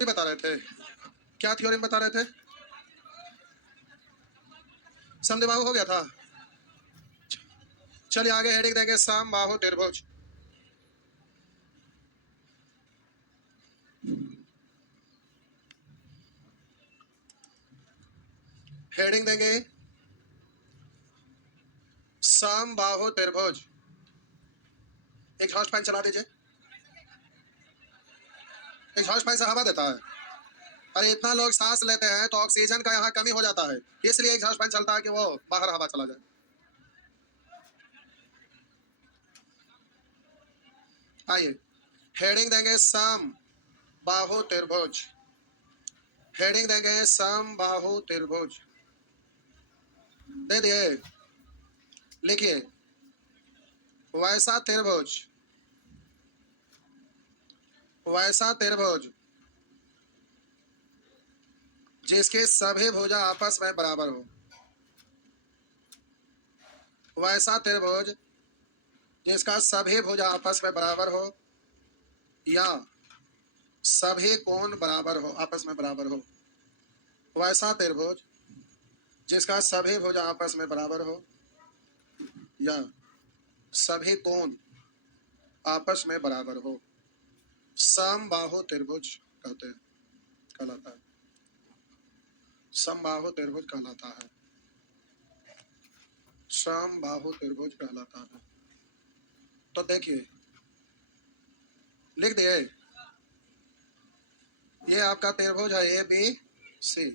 बता रहे थे, क्या थ्योरम बता रहे थे? समद्विबाहु हो गया था। चलिए आगे हेडिंग देंगे समबाहु त्रिभुज। हेडिंग देंगे समबाहु त्रिभुज। एग्जॉस्ट फैन चला दीजिए, एग्जॉस्ट फैन से हवा देता है। अरे इतना लोग सांस लेते हैं तो ऑक्सीजन का यहाँ कमी हो जाता है, इसलिए एग्जॉस्ट फैन चलता है कि वो बाहर हवा चला जाए। आइए हेडिंग देंगे सम बाहु त्रिभुज। हेडिंग देंगे सम बाहु त्रिभुज। दे दिए, लिखिए वैसा त्रिभुज, वैसा त्रिभुज जिसके सभी भुजा आपस में बराबर हो। वैसा त्रिभुज जिसका सभी भुजा आपस में बराबर हो या सभी कोण बराबर हो, आपस में बराबर हो। वैसा त्रिभुज जिसका सभी भुजा आपस में बराबर हो या सभी कोण आपस में बराबर हो, समबाहु त्रिभुज कहते हैं, कहलाता है। समबाहु त्रिभुज कहलाता है, समबाहु त्रिभुज कहलाता है। तो देखिए लिख दिए, ये आपका त्रिभुज है ए बी सी,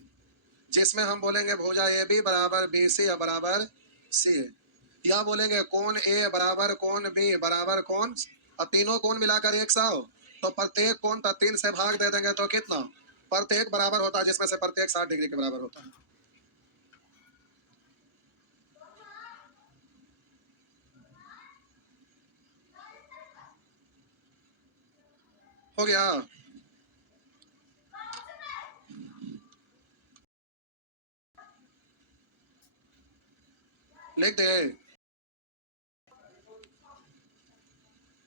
जिसमें हम बोलेंगे भुजा ए बी बराबर बी सी या बराबर सी है, या बोलेंगे कोण ए बराबर कोण बी बराबर कोण, और तीनों कोण मिलाकर 100, तो प्रत्येक कोण का 3 से भाग दे देंगे तो कितना, प्रत्येक बराबर होता है, जिसमें से प्रत्येक 60 डिग्री के बराबर होता है। हो गया, लिख दे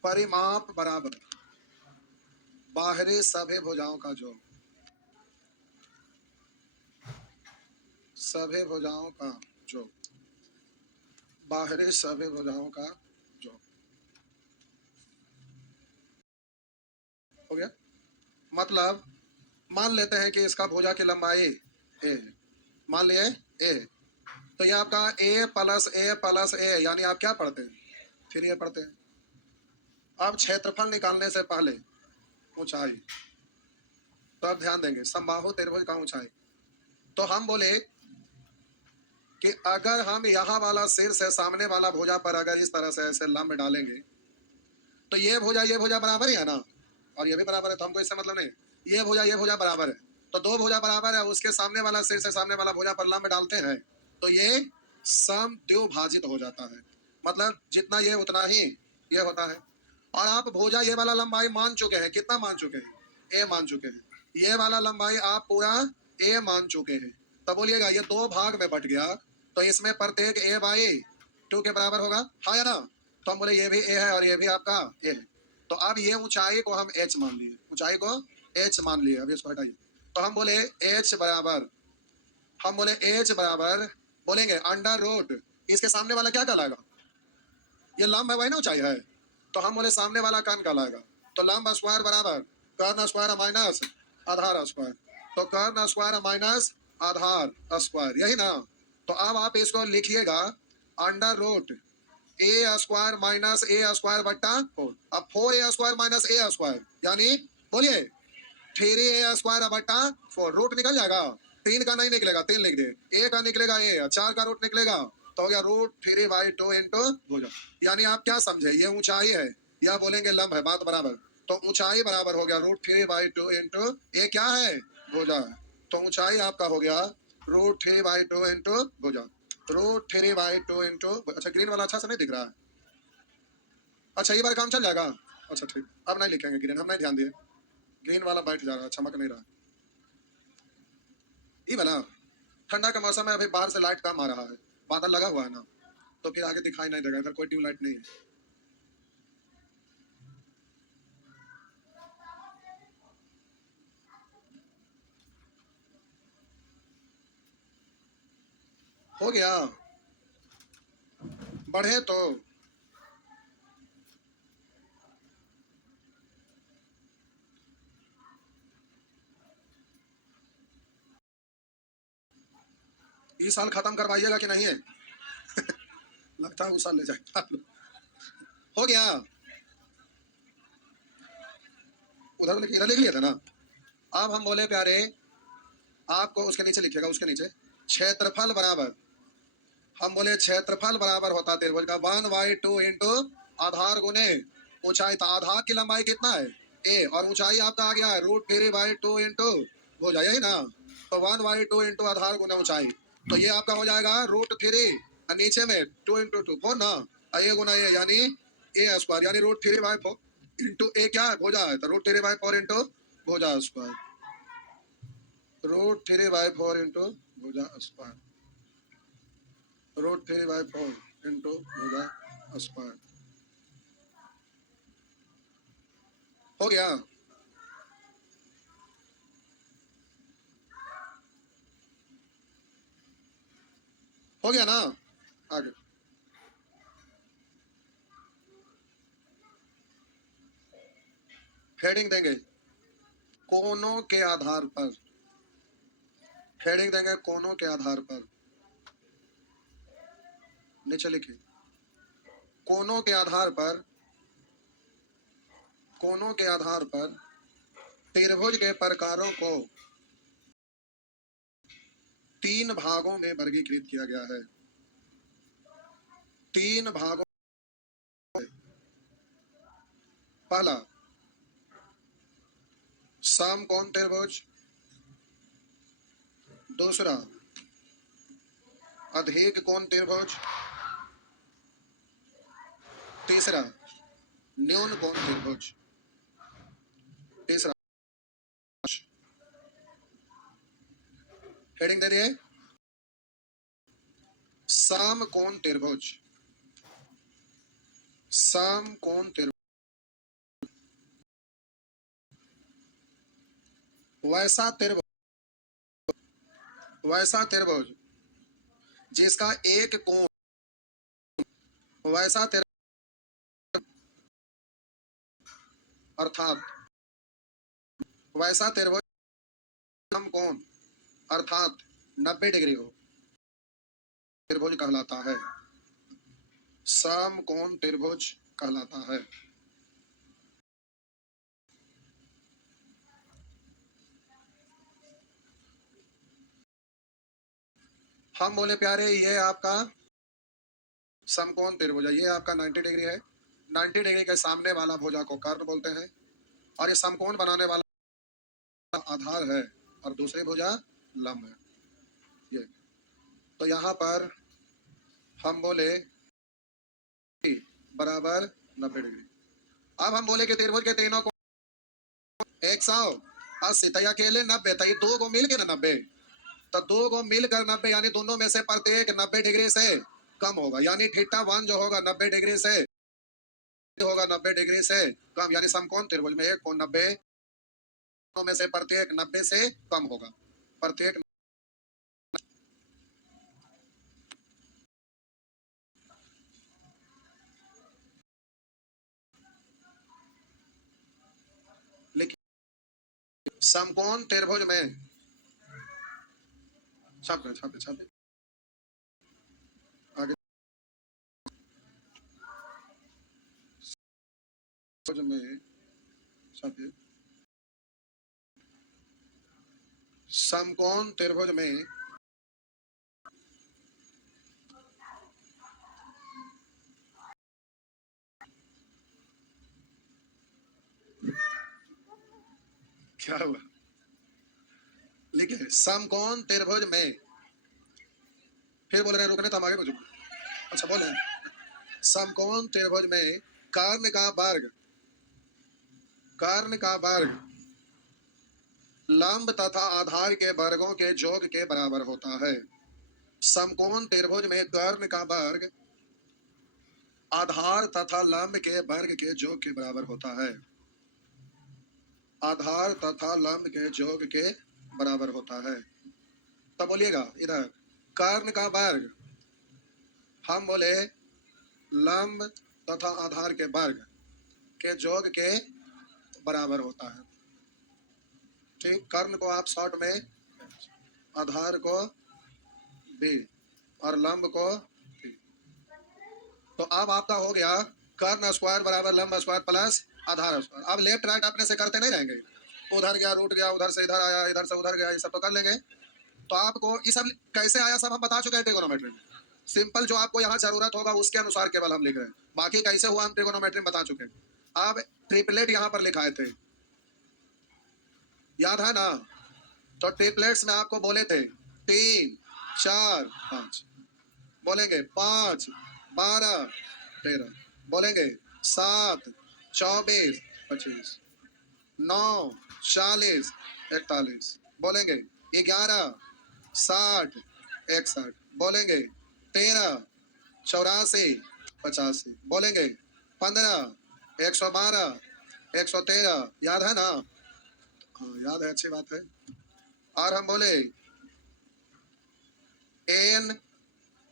परिमाप बराबर बाहरी सभी भुजाओं का जो, सभी भुजाओं का जो, बाहरी सभी भुजाओं का जो। हो गया, मतलब मान लेते हैं कि इसका भुजा की लंबाई ए है, मान लिए ए, तो ये आपका ए प्लस ए, यानी आप क्या पढ़ते हैं, फिर ये पढ़ते हैं। अब क्षेत्रफल निकालने से पहले ऊंचाई, तो अब ध्यान देंगे समबाहु त्रिभुज का ऊंचाई। तो हम बोले कि अगर हम यहाँ वाला सिर से सामने वाला भुजा पर अगर इस तरह से ऐसे लंब डालेंगे तो ये भुजा बराबर ही है ना, और ये भी बराबर है, तो हमको इससे मतलब नहीं, ये भुजा बराबर है, तो दो भुजा बराबर है, उसके सामने वाला सिर से सामने वाला भुजा पर लंब डालते हैं तो ये समद्विभाजित हो जाता है, मतलब जितना ये उतना ही ये होता है। और आप भुजा ये वाला लंबाई मान चुके हैं, कितना मान चुके हैं, ए मान चुके हैं, ये वाला लंबाई आप पूरा ए मान चुके हैं। तब बोलिएगा ये दो भाग में बट गया, तो इसमें प्रत्येक ए बाई 2 के बराबर होगा, हाँ या ना, तो हम बोले ये भी ए है और ये भी आपका ए है, तो अब ये ऊंचाई को हम एच मान लिए, ऊंचाई को एच मान लिए। अब इसको हटाइए, तो हम बोले एच बराबर, हम बोले एच बराबर बोलेंगे अंडर रूट, इसके सामने वाला क्या कहलाएगा, ये लंब है वही ना ऊंचाई है, तो हम बोले सामने वाला कर्ण कहलाएगा, तो लंब स्क्वायर बराबर कर्ण स्क्वायर माइनस आधार स्क्वायर, तो कर्ण स्क्वायर माइनस आधार स्क्वायर, यही ना। तो अब आप इसको लिखिएगा अंडर रूट ए स्क्वायर माइनस ए स्क्वायर बट्टा 4, अब 4a स्क्वायर माइनस ए स्क्वायर यानी बोलिए 3a स्क्वायर बट्टा 4, रूट निकल जाएगा, 3 का नहीं निकलेगा, 3 लिख दे, ए का निकलेगा ए, 4 का रूट निकलेगा, तो हो गया रूट 3/2 इंटू भुजा। यानी आप क्या समझे, ये ऊंचाई है या बोलेंगे लंब है, बात बराबर, तो ऊंचाई बराबर हो गया रूट 3/2 इंटू ए क्या है, भुजा है, तो ऊंचाई आपका हो गया रूट 3/2 इंटू भुजा, रूट 3/2 इंटू, अच्छा ग्रीन वाला अच्छा से नहीं दिख रहा है, अच्छा ये बार काम चल जाएगा, अच्छा ठीक, अब नहीं लिखेंगे ग्रीन, हम नहीं ध्यान दिए, ग्रीन वाला बैठ जा रहा है, चमक नहीं रहा, ये वाला ठंडा का मौसम है, अभी बाहर से लाइट कम आ रहा है, बादल लगा हुआ है ना, तो फिर आगे दिखाई नहीं देगा, इधर कोई ट्यूबलाइट नहीं है। हो गया, बढ़े तो इस साल खत्म करवाइएगा कि नहीं है? लगता है उस साल ले जाएगा। हो गया, उधर लिख, इधर लिख लिया था ना। अब हम बोले प्यारे, आपको उसके नीचे लिखिएगा, उसके नीचे क्षेत्रफल बराबर, हम बोले क्षेत्रफल बराबर होता त्रिभुज का 1/2 इंटू आधार गुने ऊंचाई। तो आधार की लंबाई कितना है ए, और ऊंचाई आपका आ गया है √3/2 इंटू हो जाए, यही ना। तो 1/2 इंटू आधार गुना ऊंचाई, तो ये आपका हो जाएगा √3 और नीचे में 2 इंटू 2 4 ना, ये गुना ये यानी ए स्क्वायर, यानी √3/4 इंटू ए क्या है भुजा है, तो √3/4 इंटू भुजा स्क्वायर, √3/4 इंटू भुजा स्क्वायर, √3/4 इंटू भुजा स्क्वायर। हो गया, हो गया ना। आगे हेडिंग देंगे कोनों के आधार पर, हेडिंग देंगे कोनों के आधार पर, नीचे लिखिए कोनों के आधार पर, कोनों के आधार पर त्रिभुज के प्रकारों को 3 भागों में वर्गीकृत किया गया है। 3 भागों, पहला समकोण त्रिभुज, दूसरा अधिक कोण त्रिभुज, तीसरा न्यून कोण त्रिभुज, तीसरा। हेडिंग दे दिए समकोण त्रिभुज, समकोण त्रिभुज वैसा त्रिभुज, वैसा त्रिभुज जिसका एक कोण, वैसा त्रिभुज अर्थात वैसा त्रिभुज समकोण अर्थात 90 डिग्री हो, त्रिभुज कहलाता है, समकोण त्रिभुज कहलाता है। हम बोले प्यारे ये आपका समकोण त्रिभुज है, ये आपका 90 डिग्री है, 90 डिग्री के सामने वाला भुजा को कर्ण बोलते हैं, और ये समकोण बनाने वाला आधार है और दूसरी भुजा लंब है ये। तो यहाँ पर हम बोले बराबर 90 डिग्री। अब हम बोले कि त्रिभुज के तीनों कोण 180, तो अकेले 90, तो ये दो को मिल के ना 90, तो दो को मिलकर 90 यानी दोनों में से प्रत्येक 90 डिग्री से कम होगा, यानी θ1 जो होगा 90 डिग्री से होगा, 90 डिग्री से कम, यानी समकोण त्रिभुज में एक कोण 90 में से प्रत्येक 90 से कम होगा, प्रत्येक। लेकिन समकोण त्रिभुज में छापे छापे छापे आगे में छापे, समकोण त्रिभुज में क्या हुआ, लिखे समकोण त्रिभुज में, फिर बोल रहे हैं रुकने तो हम आगे कुछ, अच्छा बोले समकोण त्रिभुज में कर्ण का वर्ग, कर्ण का वर्ग लंब तथा आधार के वर्गों के योग के बराबर होता है। समकोण त्रिभुज में कर्ण का वर्ग आधार तथा लंब के वर्ग के योग के बराबर होता है, आधार तथा लंब के योग के बराबर होता है। तब बोलिएगा इधर कर्ण का वर्ग हम बोले लंब तथा आधार के वर्ग के योग के बराबर होता है। ठीक, कर्ण को आप शॉर्ट में, आधार को बी और लंब को टी। तो अब आपका हो गया कर्ण स्क्वायर बराबर लंब स्क्वायर प्लस आधार स्क्वायर। अब लेफ्ट राइट अपने से करते नहीं रहेंगे, उधर गया रूट गया, उधर से इधर आया, इधर से उधर गया, ये सब तो कर लेंगे। तो आपको ये सब कैसे आया सब हम बता चुके हैं ट्रिगोनोमेट्री में। सिंपल जो आपको यहाँ जरूरत होगा उसके अनुसार केवल हम लिख रहे हैं, बाकी कैसे हुआ हम ट्रिगोनोमेट्री में बता चुके हैं। अब ट्रिपलेट यहाँ पर लिखाए थे, याद है ना? तो ट्रिपलेट्स में आपको बोले थे 3 4 5, बोलेंगे 5 12 13, बोलेंगे 7 24 25, 9 40 41, बोलेंगे 11 60 61, बोलेंगे 13 84 85, बोलेंगे 15 112 113। याद है ना? हाँ याद है, अच्छी बात है। और हम बोले एन,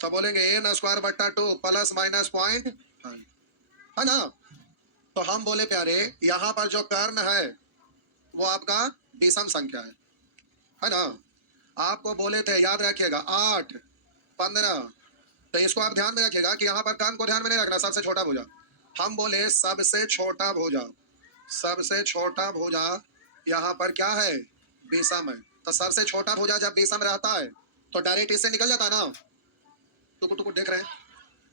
तो बोलेंगे एन स्क्वायर बट्टा 2 प्लस माइनस पॉइंट है ना? तो हम बोले प्यारे यहाँ पर जो कर्ण है वो आपका विषम संख्या है ना? आपको बोले थे याद रखिएगा 8 15, तो इसको आप ध्यान में रखिएगा कि यहाँ पर कर्ण को ध्यान में नहीं रखना, सबसे छोटा भुजा। हम बोले सबसे छोटा भुजा, सबसे छोटा भुजा यहाँ पर क्या है? विषम है। तो सबसे छोटा भुजा जब विषम रहता है तो डायरेक्ट इससे निकल जाता है ना। टुकुर टुकुर देख रहे हैं,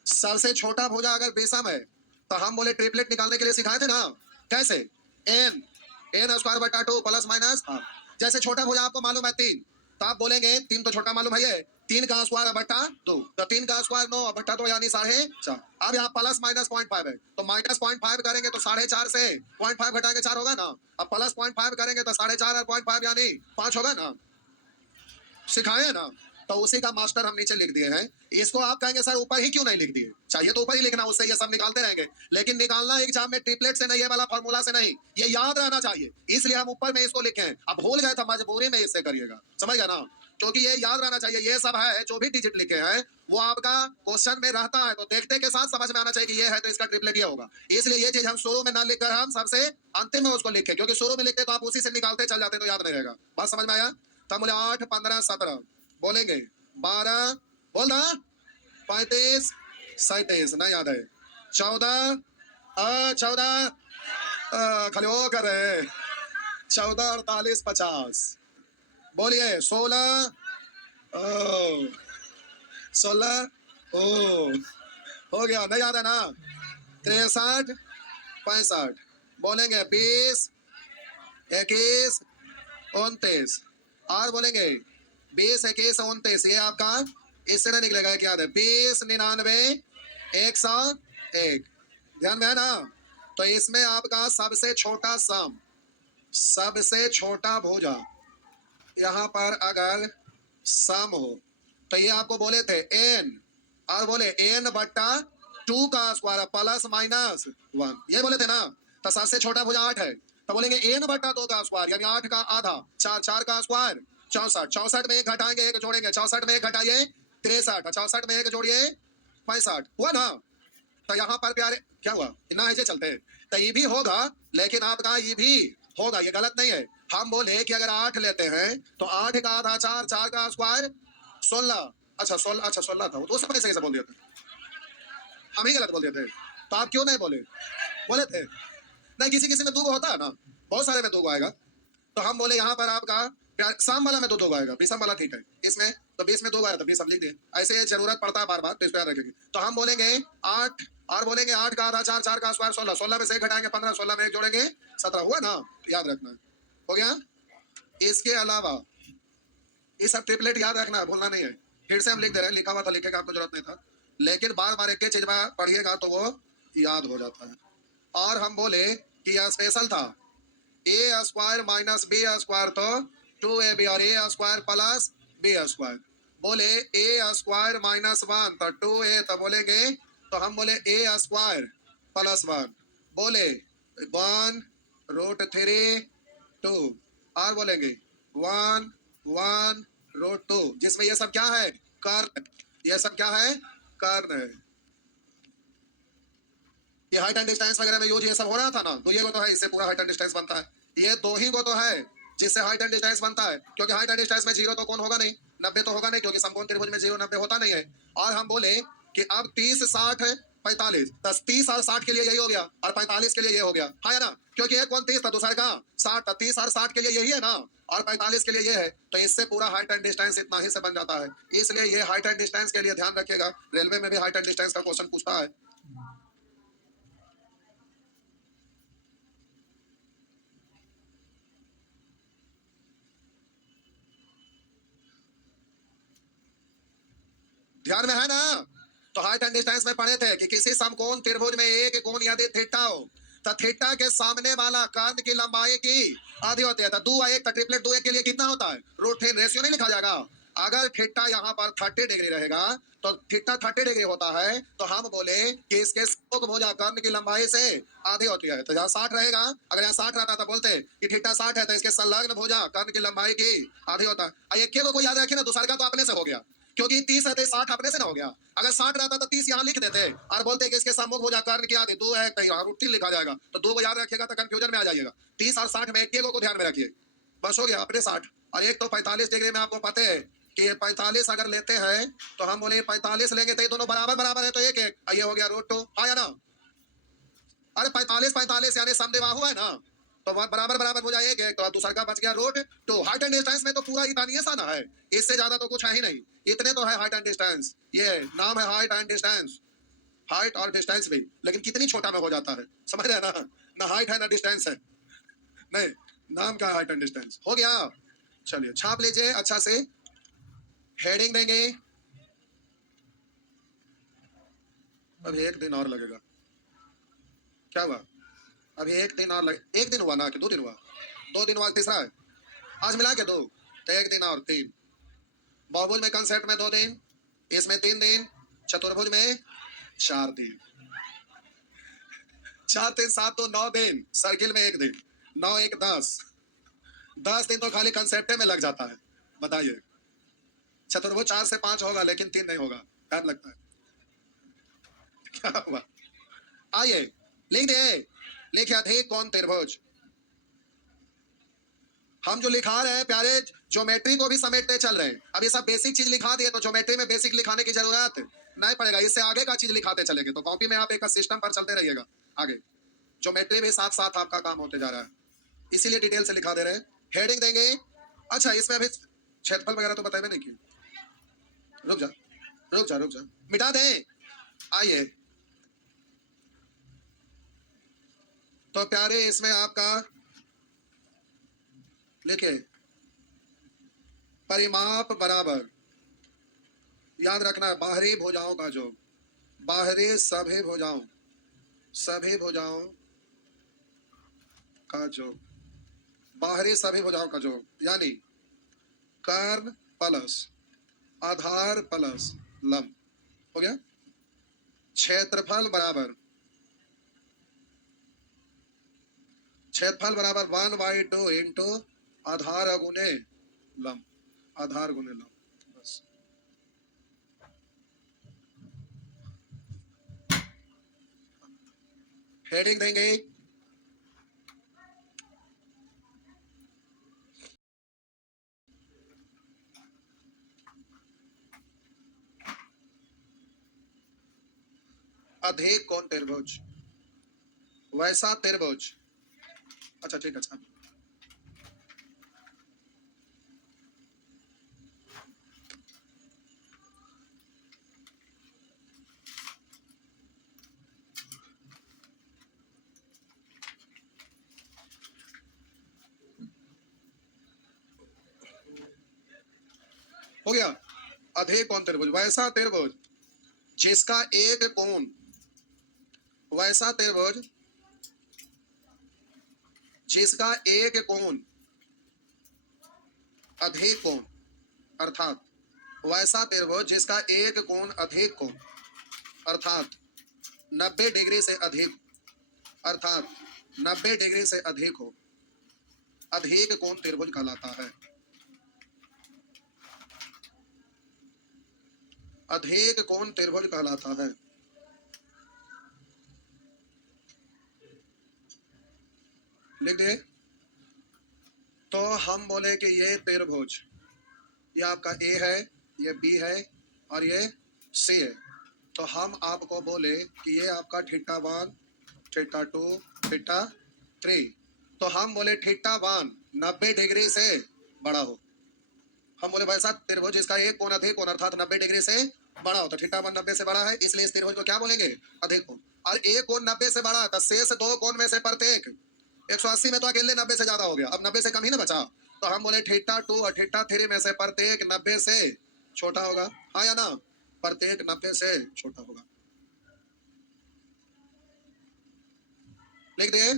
सबसे छोटा भुजा अगर विषम है तो हम बोले ट्रिपलेट निकालने के लिए सिखाए थे ना, कैसे? एन स्क्वायर बटा 2 प्लस माइनस, जैसे छोटा भुजा आपको मालूम है 3, तो आप बोलेंगे 3 तो छोटा मालूम है, 3 का स्क्वायर बटा 2, तो 3 का स्क्वायर 9 बटा 2 यानी 4.5। अब यहाँ प्लस माइनस 0.5 है, तो माइनस 0.5 करेंगे तो 4.5 से 0.5 घटाएंगे 4 होगा ना। अब प्लस 0.5 करेंगे तो 4.5 और 0.5 यानी 5 होगा ना, सिखाए ना। तो उसी का मास्टर हम नीचे लिख दिए हैं। इसको आप कहेंगे सर ऊपर ही क्यों नहीं लिख दिए? चाहिए तो ऊपर ही लिखना, उससे ये सब निकालते रहेंगे, लेकिन निकालना एग्जाम में ट्रिपलेट से नहीं, ये वाला फॉर्मूला से नहीं, ये याद रहना चाहिए, इसलिए हम ऊपर में इसको लिखे हैं। अब भूल गए तो मजबूरी में इससे करिएगा, समझ गया ना? क्योंकि ये याद रहना चाहिए, ये सब है जो भी डिजिट लिखे हैं वो आपका क्वेश्चन में रहता है, तो देखते के साथ समझ में आना चाहिए कि ये है तो इसका ट्रिपलेट ये होगा। इसलिए ये चीज हम शुरू में ना लिखकर हम सबसे अंतिम में उसको लिखे, क्योंकि शुरू में लिखते तो आप उसी से निकालते चल जाते तो याद नहीं रहेगा। बात समझ में आया? तब बोले 8 15 17, बोलेंगे 12, बोल ना 35 37, ना याद है 14 खाली वो कर रहे 14 48 50, बोलिए 16 16 हो गया, नहीं याद है ना? 63 65, बोलेंगे 20 21 29, और बोलेंगे 20 21 29, ये आपका इससे ना निकलेगा, क्या याद है? 20 99 101, ध्यान में है ना? तो इसमें आपका सबसे छोटा सम, सबसे छोटा भुजा यहाँ पर अगर सम हो तो ये आपको बोले थे एन, और बोले एन बट्टा 2 का स्क्वायर प्लस माइनस 1, ये बोले थे ना? तो सबसे छोटा भुजा 8 है, तो बोलेंगे एन बट्टा 2 का स्क्वायर यानी 8 का आधा, 4 4 का स्क्वायर 64, 64 में 1 घटाएंगे 1 जोड़ेंगे, 64 में 1 घटाइए 63, 64 में 1 जोड़िए 65, हुआ ना? तो यहाँ पर प्यारे क्या हुआ, ना ऐसे चलते हैं, तो ये भी होगा, लेकिन आपका ये भी होगा, ये गलत नहीं है। हम बोले कि अगर 8 लेते हैं तो 8 का आधा 4, 4 का स्क्वायर 16, अच्छा 16 था, वो तो समय से बोल दिया था, हम ही गलत बोल दिए थे, तो आप क्यों नहीं बोले? बोले थे नहीं, किसी किसी में 2 होता है ना, बहुत सारे में 2 आएगा। तो हम बोले यहाँ पर आपका शाम वाला में 2 आएगा, विषम वाला ठीक है, इसमें तो 20 में 2 आया, तो 20 सब लिख दिए, ऐसे जरूरत पड़ता है बार बार, तो इसको याद रखेंगे। तो हम बोलेंगे 8, और बोलेंगे 8 का आधा 4, 4 का स्क्वायर 16, 16 में से 1 घटाएंगे 15, 16 में 1 जोड़ेंगे 17, हुआ ना? याद रखना, हो गया। इसके अलावा ये सब ट्रिपलेट याद रखना, भूलना नहीं है। फिर से हम लिख दे रहे हैं, लिखा हुआ था, लिखे का आपको जरूरत नहीं था, लेकिन बार बार एक चीज पढ़िएगा तो वो याद हो जाता है। और हम बोले कि यह स्पेशल था, ए स्क्वायर माइनस बी स्क्वायर तो 2ab, और ए स्क्वायर प्लस बी स्क्वायर, बोले ए स्क्वायर माइनस 1 तो 2a, तो बोलेंगे, तो हम बोले ए स्क्वायर प्लस 1, बोले 1 रूट 3 2, और बोलेंगे 1 1 रूट 2, जिसमें ये सब क्या है? कर्ण, ये सब क्या है? कर्ण है। ये हाइट एंड डिस्टेंस वगैरह में यूज ये सब हो रहा था ना, तो ये को तो है, इससे पूरा हाइट एंड डिस्टेंस बनता है। ये दो ही को तो है जिससे हाइट एंड डिस्टेंस बनता है, क्योंकि हाइट एंड डिस्टेंस में जीरो तो कौन होगा नहीं, 90 तो होगा नहीं, क्योंकि समकोण त्रिभुज में 0 90 होता नहीं है। और हम बोले कि अब 30 60 है 45, 30 और 60 के लिए यही हो गया, और 45 के लिए ये हो गया, हाँ है ना, क्योंकि एक कौन 30 था, दूसरा का 60 था, 30 और 60 के लिए यही है ना, और 45 के लिए ये है, तो इससे पूरा हाइट एंड डिस्टेंस इतना ही से बन जाता है। इसलिए ये हाइट एंड डिस्टेंस के लिए ध्यान रखिएगा, रेलवे में भी हाइट एंड डिस्टेंस का क्वेश्चन पूछता है। ध्यान में है ना, तो हाइट एंड डिस्टेंस में पढ़े थे कि किसी समकोण त्रिभुज में एक कोण यदि थीटा हो, तो थीटा के सामने वाला कर्ण की लंबाई की आधी होती है, तो 2 एक ट्रिपलेट 2 एक के लिए कितना होता है, √3 रेशियो नहीं लिखा जाएगा। अगर थीटा यहाँ पर 30 डिग्री रहेगा, तो थीटा 30 डिग्री होता है, तो हम बोले कि इसके सम्मुख भुजा कर्ण की लंबाई से आधी होती है, तो यहाँ 60 रहेगा। अगर यहाँ 60 रहता तो बोलते कि थीटा 60 है, तो इसके संलग्न भुजा कर्ण की लंबाई की आधी होता है। एक को याद रखिए ना, दूसरा का तो अपने से हो गया, क्योंकि 30 रहते 60 अपने से ना हो गया। अगर 60 रहता तो 30 यहाँ लिख देते और बोलते कि इसके सम्मुख भुजा कर्ण की आधी 2 है, कहीं √3 लिखा जाएगा, तो 2 को याद रखिएगा तो कंफ्यूजन में आ जाइएगा। 30 और 60 में एक को ध्यान में रखिए, बस हो गया अपने 60। और एक तो 45 डिग्री में आपको पता है कि 45 अगर लेते हैं, तो हम बोले 45 लेंगे तो ये दोनों बराबर बराबर है, तो एक एक ये हो गया √2, हाँ या ना। अरे 45 45 यानी समद्विबाहु है ना, तो वह बराबर बराबर हो जाए एक एक, तो दूसरा का बच गया √2। हाइट एंड डिस्टेंस में तो पूरा इतना ही आसान है, इससे ज्यादा तो कुछ है ही नहीं, इतने तो है हाइट एंड डिस्टेंस। ये नाम है हाइट एंड डिस्टेंस, हाइट और डिस्टेंस भी, लेकिन कितनी छोटा में हो जाता है, समझ रहे हैं ना, ना हाइट है ना डिस्टेंस है, नहीं नाम का हाइट एंड डिस्टेंस हो गया। चलिए छाप लीजिए अच्छा से, हेडिंग देंगे। अब एक दिन और लगेगा, क्या हुआ, अभी एक दिन और लगे, एक दिन हुआ ना कि 2 दिन हुआ, 2 दिन हुआ, तीसरा है, आज मिला के 2, तो एक दिन और 3। बहुभुज में कंसेप्ट में 2 दिन, इसमें 3 दिन, चतुर्भुज में 4 दिन, 4 3 7 2 9 दिन, सर्किल में 1 दिन, 9 1 10, 10 दिन तो खाली कंसेप्ट में लग जाता है। बताइए, चतुर्भुज 4 से 5 होगा, लेकिन 3 नहीं होगा, टाइम लगता है। क्या हुआ, आइए लिख दिए, लिखे अधिक कौन त्रिभुज। हम जो लिखा रहे हैं प्यारे, ज्योमेट्री को भी समेटते चल रहे हैं। अब ये सब बेसिक चीज लिखा दिए, तो ज्योमेट्री में बेसिक लिखाने की जरूरत नहीं पड़ेगा, इससे आगे का चीज लिखाते चलेंगे, तो कॉपी में आप एक सिस्टम पर चलते रहिएगा आगे, ज्योमेट्री भी साथ साथ आपका काम होते जा रहा है, इसीलिए डिटेल से लिखा दे रहे हैं। हेडिंग देंगे। अच्छा, इसमें अभी क्षेत्रफल वगैरह तो बताए नहीं कि, रुक जा रुक जा रुक जा, मिटा दें। आइए, तो प्यारे इसमें आपका लिखे परिमाप बराबर, याद रखना है बाहरी भुजाओं का जो, बाहरी सभी भुजाओं का जो, बाहरी सभी भुजाओं का जो, यानी कर्ण प्लस आधार प्लस लंब हो गया। क्षेत्रफल बराबर 1/2 इंटू आधार गुने लंब, आधार गुने लंब, बस। हेडिंग देंगे। अधिक कौन त्रिभुज, वैसा त्रिभुज, अच्छा ठीक है, हो गया। अधिक कौन त्रिभुज, वैसा त्रिभुज जिसका एक कोण, वैसा त्रिभुज जिसका एक कोण अधिक कोण, अर्थात वैसा त्रिभुज जिसका एक कोण अधिक कोण, अर्थात 90 डिग्री से अधिक, अर्थात 90 डिग्री से अधिक हो, अधिक कोण त्रिभुज कहलाता है। अधिक कोण त्रिभुज कहलाता है। लिख दे। तो हम बोले कि ये त्रिभुज, ये आपका ए है, ये बी है और ये सी है। तो हम आपको बोले कि ये आपका θ1, θ2, θ3। तो हम बोले θ1 90 डिग्री से बड़ा हो। हम बोले वैसा त्रिभुज जिसका एक कोण अधिक कोण अर्थात 90 डिग्री से बड़ा हो। तो θ1 90 से बड़ा है, इसलिए इस त्रिभुज को क्या बोलेंगे? अधिक कोण। और एक कोण 90 से बड़ा है तो शेष दो कोण में से प्रत्येक 180 में तो अकेले 90 से ज्यादा हो गया, अब 90 से कम ही ना बचा। तो हम बोले θ2 और θ3 में से प्रत्येक 90 से छोटा होगा, हाँ या ना? प्रत्येक 90 से छोटा होगा। लिख दिए।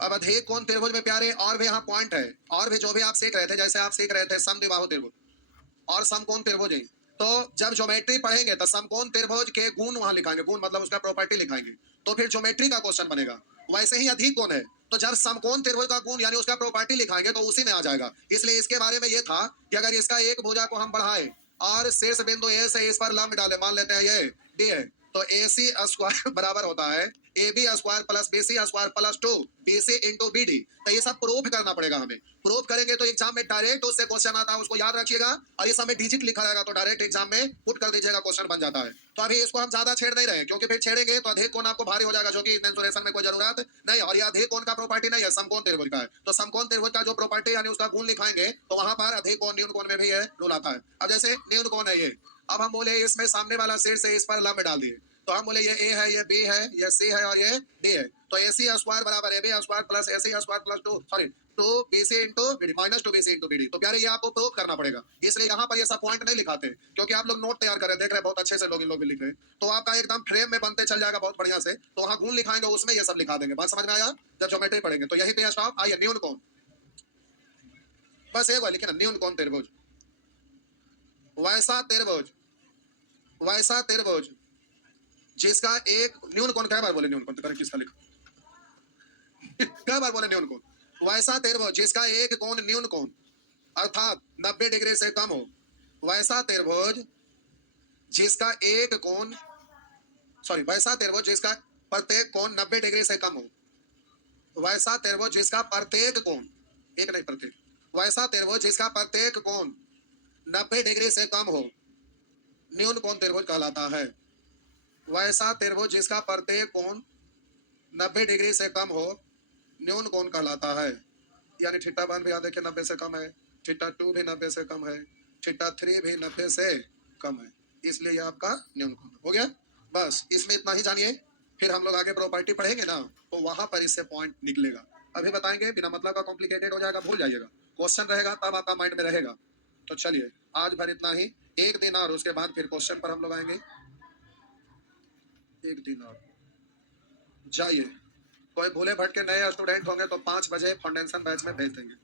अब अधिक कोण त्रिभुज में प्यारे और भी यहाँ पॉइंट है, और भी जो भी आप सीख रहे थे, जैसे आप सीख रहे थे समद्विबाहु त्रिभुज और समकोण त्रिभुज है। तो जब ज्योमेट्री पढ़ेंगे तो समकोण त्रिभुज के गुण वहां लिखाएंगे, गुण मतलब उसका प्रॉपर्टी लिखाएंगे, तो फिर ज्योमेट्री का क्वेश्चन बनेगा। वैसे ही अधिक कोण है, तो जब समकोण त्रिभुज का गुण यानी उसका प्रॉपर्टी लिखाएंगे तो उसी में आ जाएगा। इसलिए इसके बारे में ये था कि अगर इसका एक भुजा को हम बढ़ाए और शीर्ष बिंदु ए से इस पर लंब डाले, मान लेते हैं ये डी है, तो AC स्क्वायर बराबर होता है AB square plus BC square plus 2 BC into BD। तो ये सब प्रूफ करना पड़ेगा हमें। प्रूफ करेंगे तो एग्जाम में डायरेक्ट उससे क्वेश्चन आता है, उसको याद रखिएगा। और ये सब में डिजिट लिखा रहेगा तो डायरेक्ट एग्जाम में पुट कर दीजिएगा, क्वेश्चन बन जाता है। तो अभी इसको हम ज्यादा छेड़ नहीं रहे, क्योंकि फिर छेड़ेंगे तो अधिक कोण आपको भारी हो जाएगा, जो कि मेंसुरेशन में कोई जरूरत नहीं। और ये अधिक कोण का प्रॉपर्टी नहीं है, समकोण त्रिभुज का है। तो समकोण त्रिभुज का जो प्रॉपर्टी यानी उसका गुण लिखाएंगे तो वहां पर अधिक कोण न्यून कोण में भी ये रूल आता है। अब जैसे न्यून कोण है ये, अब हम बोले इसमें सामने वाला शीर्ष से इस पर लंब डाल दिए, तो हम बोले ये ए है, ये बी है, ये सी है और ये डी है। तो AC स्क्वायर बराबर AB square plus AC square plus 2 BC into BD minus 2 BC into BD। तो प्यारे ये आपको प्रूव करना पड़ेगा, इसलिए यहाँ पर ये सब पॉइंट नहीं लिखाते, क्योंकि आप लोग नोट तैयार कर रहे हैं, देख रहे हैं बहुत अच्छे से लोग इन लोग भी लिख रहे हैं, तो आपका एकदम फ्रेम में बनते चल जाएगा बहुत बढ़िया से। तो वहाँ गुण लिखाएंगे, उसमें ये सब लिखा देंगे। बात समझ में आया? जब ज्योमेट्री पढ़ेंगे तो यही पे स्टॉप। आइए न्यून कोण, बस एक बार लिखे ना, न्यून कोण त्रिभुज, वैसा त्रिभुज, वैसा त्रिभुज जिसका एक न्यून कोण, कई बार बोले न्यून कोण, तो किसका लिखा कई बार बोले न्यून कोण, वैसा त्रिभुज जिसका एक कोण न्यून कोण अर्थात 90 डिग्री से कम हो। वैसा त्रिभुज जिसका एक कोण, सॉरी, वैसा त्रिभुज जिसका प्रत्येक कोण 90 डिग्री से कम हो। वैसा त्रिभुज जिसका प्रत्येक कोण, एक नहीं प्रत्येक, वैसा त्रिभुज जिसका प्रत्येक कोण 90 डिग्री से कम हो न्यून कोण त्रिभुज कहलाता है। वैसा त्रिभुज जिसका प्रत्येक कोण 90 डिग्री से कम हो न्यून कोण कहलाता है। यानी θ1 भी देखिए 90 से कम है, θ2 भी 90 से कम है, θ3 भी 90 से कम है, इसलिए ये आपका न्यून कोण हो गया। बस इसमें इतना ही जानिए, फिर हम लोग आगे प्रॉपर्टी पढ़ेंगे ना तो वहां पर इससे पॉइंट निकलेगा। अभी बताएंगे बिना मतलब का कॉम्प्लिकेटेड हो जाएगा, भूल जाइएगा, क्वेश्चन रहेगा तब आपका माइंड में रहेगा। तो चलिए आज भर इतना ही, एक दिन और उसके बाद फिर क्वेश्चन पर हम लोग आएंगे। एक दिन और जाइए, कोई भूले भटके नए स्टूडेंट होंगे तो 5 बजे फाउंडेशन बैच में भेज देंगे।